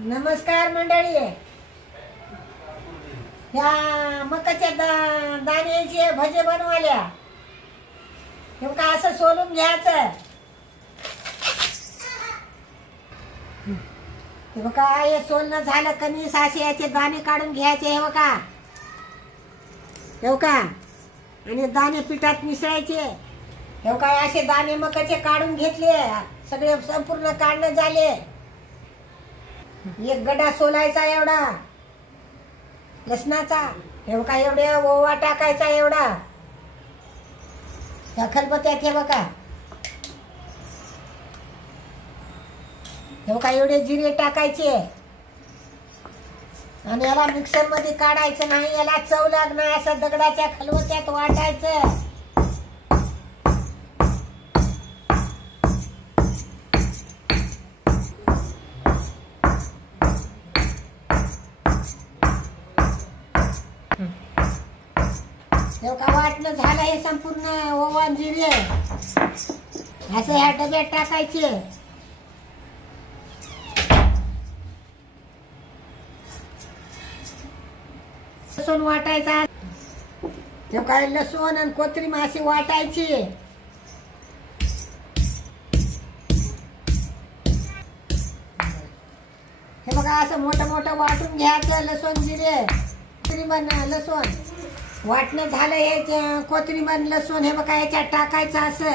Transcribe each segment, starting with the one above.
नमस्कार मंडळी. ह्या मकाच्या दाण्याचे भजे बनवाल्या. हे का असं सोलून घ्यायचं. हे बघा हे सोलणं झालं कणीस असे याचे दाणे काढून घ्यायचे. हे बघा आणि दाणे पिठात मिसळायचे. हे बघा असे दाणे मकाचे काढून घेतले. सगळे संपूर्ण काढणं झाले. एक गड्डा सोलायचा एवढा लसणाचा. हे बघा एवढे ओवा टाकायचा एवढा. त्या खलबत्त्यात हे बघा एवढे जिरे टाकायचे आणि याला मिक्सर मध्ये काढायचं नाही. याला चव लागणार. असं दगडाच्या खलबत्त्यात वाटायचं. वाटणं झालं हे संपूर्ण ओवा जिरे असं ह्या डब्यात टाकायचे. लसूण वाटायचा. काय लसूण आणि कोथिंबीर अशी वाटायची. हे बघा असं मोठं मोठं वाटून घ्यायचं. लसूण जिरे लसूण वाटणं झालं. हे कोथिंबीर लसूण हे बघा याच्यात टाकायचं. असं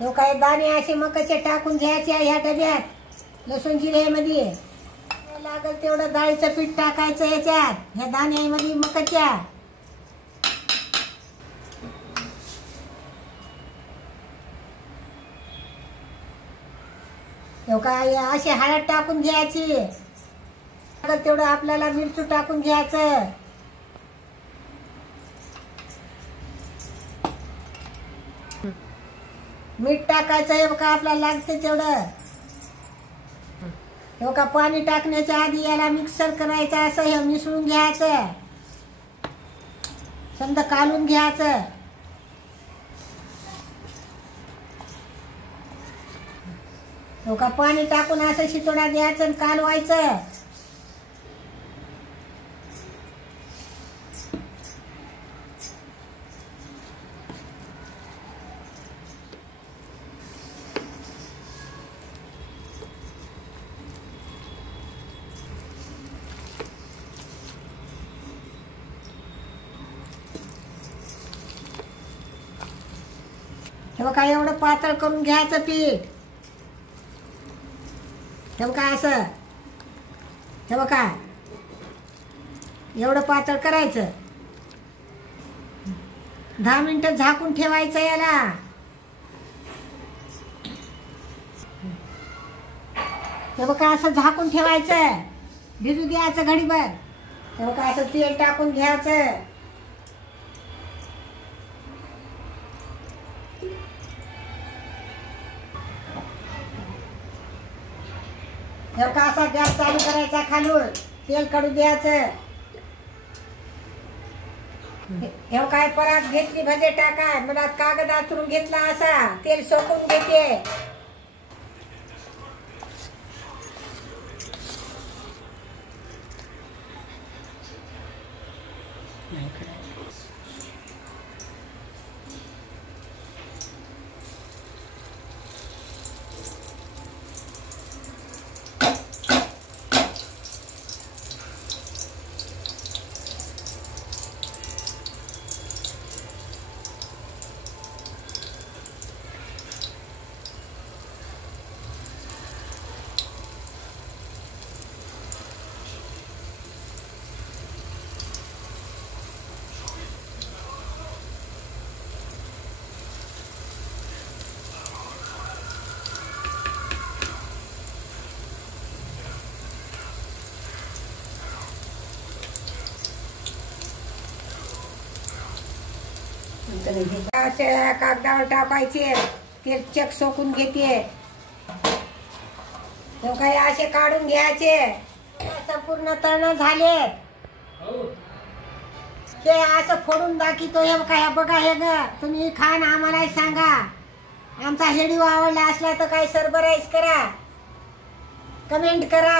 हे काय दाणे असे मकाचे टाकून घ्यायचे ह्या डब्यात. लसूण जिरे मध्ये लागल तेवढं डाळीचं पीठ टाकायचं याच्यात ह्या दाण्यामध्ये मकाच्या. काय अशी हळद टाकून घ्यायची. तेवढं आपल्याला मिरची टाकून घ्यायचं. मीठ टाकायचं. हे बघा आपल्याला लागते तेवढं. हे बघा पाणी टाकण्याच्या आधी याला मिक्सर करायचं. असं हे मिसळून घ्यायचं. समजा कालून घ्यायचं. हे बघा पाणी टाकून असं शितोडा द्यायचं आणि कालवायचं. हे बघा एवढं पातळ करून घ्यायचं पीठ. हे बघा असं. हे बघा एवढं पातळ करायचं. 10 मिनिटं झाकून ठेवायचं याला. हे बघा असं झाकून ठेवायचं. भिजू द्यायचं घडीभर. हे बघा असं तेल टाकून घ्यायचं. असा गॅस चालू करायचा. खालून तेल काढू द्यायचं. हे काय परात घेतली भजे टाका. मला कागद आतरून घेतला. असा तेल सोकून घेते. कागदावर टाकायचे. तेल चक सोकून घेते. काही असे काढून घ्यायचे. संपूर्ण तळण झाले. ते असं फोडून दाखवतो. हे बघा हे ग तुम्ही खा ना आम्हाला सांगा. आमचा व्हिडिओ आवडला असला तर काही सबस्क्राइब करा. कमेंट करा.